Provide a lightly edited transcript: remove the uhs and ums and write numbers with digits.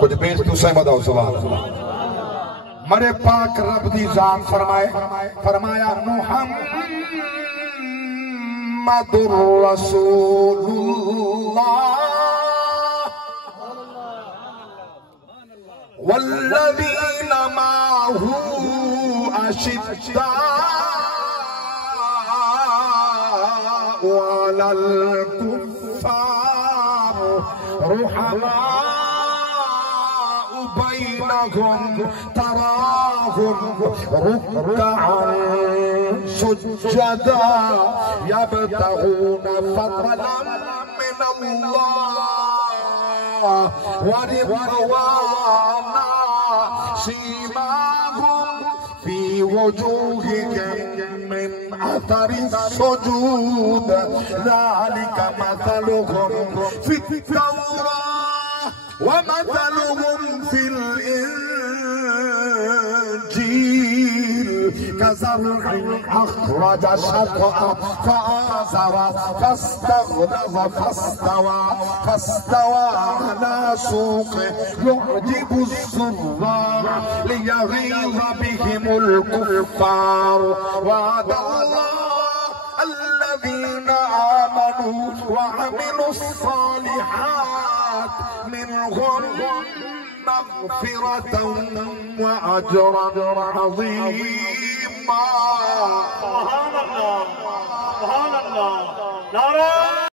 कुछ बेच तू सही बताओ सुभान अल्लाह। मरे पाक रब दी जान फरमाया मुहम्मदुर रसूलुल्लाह वल्लज़ीना माहू अशिद्दाउ अलल कुफ्फार रुहमाउ बैनहुम तराहुम रुक्कअन सुज्जदा यब्तगूना फज़लन मिनल्लाह व रिज़वाना सीमाहुम फी वजूहिहिम मिन अथरि सुजूद ज़ालिका मथलुहुम फित-तौराह व मथलुहुम फिल इंजील कज़र'इन अख़रज शतअहु फआज़रहु फस्तग़लज़ फस्तवा अला सूक़िही यु'जिबु الزُّرَّاعَ लियग़ीظ बिहिमुल कुफ़्फ़ार वअदल्लाहु الذين آمنوا وعملوا الصالحات منهم مغفرة وأجرا عظيما. سبحان الله سبحان الله.